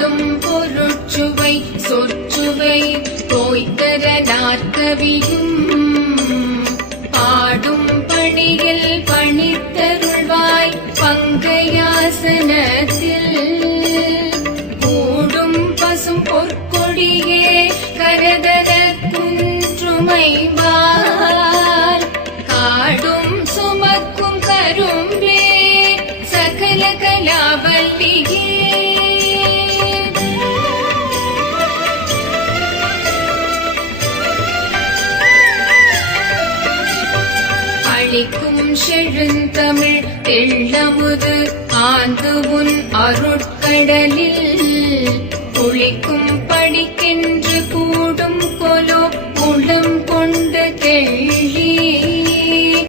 நாடும் பொருட்சுவை சொற்சுவை போய்தர நாற்கவியும். பாடும் பணியில் பணித்தருள்வாய் பங்கையாசனத்தில். கூடும் பசும் பொற்கொடியே கரதர குன்றுமைவார். காடும் சுமக்கும் கரும்பே சகல கலாவல்லி அளிக்கும் செழுந்தமிழ் தெள்ளமுது ஆந்து உன் அருட்கடலில் குளிக்கும் படிக்கென்று கூடும் கொலோ உளம் கொண்டு தெள்ளி